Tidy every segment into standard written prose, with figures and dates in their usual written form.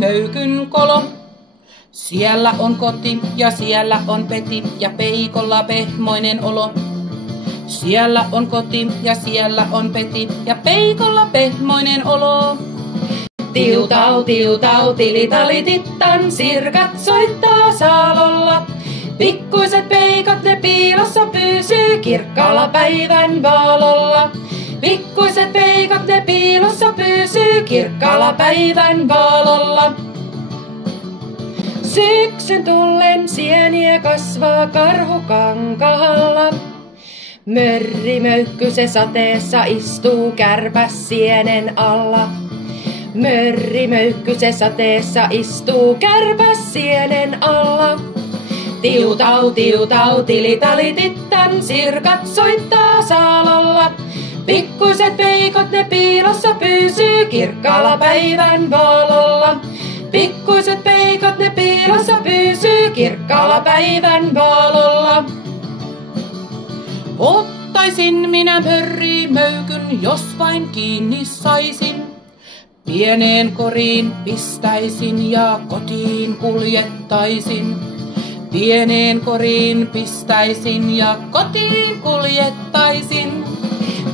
möykyn kolo. Siellä on koti ja siellä on peti ja peikolla pehmoinen olo. Siellä on koti ja siellä on peti ja peikolla pehmoinen olo. Tiutau, tiutau, tilitalitittan, sirkat soittaa saalolla. Pikkuiset peikat ne piilossa pysyy kirkkaalla päivän valolla. Pikkuiset peikat ne piilossa pysyy kirkkaalla päivän valolla. Syksyn tullen sieniä kasvaa karhukankahalla. Mörrimöykky se sateessa istuu kärpäs sienen alla. Mörrimöykky se sateessa istuu kärpäs sienen alla. Tiutau, tiutau, tilitalitittan, sirkat soittaa saalolla. Pikkuiset peikot ne piilossa pysyy kirkkaalla päivän valolla. Pikkuiset peikot ne piilossa pysyy kirkkaalla päivän valolla. Ottaisin minä mörrimöykyn, jos vain kiinni saisin. Pieneen koriin pistäisin ja kotiin kuljettaisin. Pieneen koriin pistäisin ja kotiin kuljettaisin.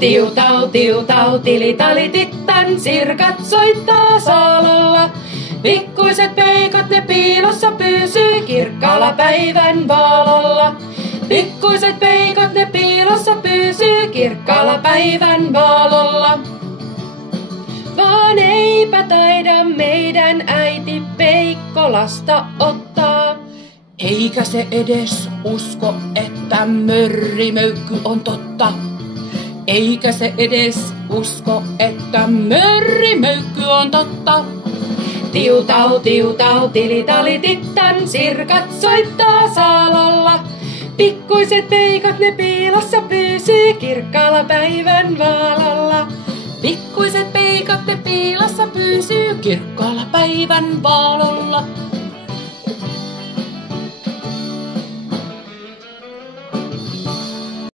Tiutau, tiutau, tilitalitittan, sirkat soittaa saalolla. Pikkuiset peikot ne piilossa pysyy kirkkaalla päivän valolla. Pikkuiset peikot ne piilossa pysyy kirkkaalla päivän valolla. Vaan eipä taida meidän äiti Peikkolasta ottaa. Eikä se edes usko, että mörrimöykky on totta. Eikä se edes usko, että mörrimöykky on totta. Tiutau, tiutau, tilitalitittan, sirkat soittaa saalolla. Pikkuiset peikot ne piilossa pysyy kirkkaalla päivän valolla. Pikkuiset peikot ne piilossa pysyy kirkkaalla päivän valolla.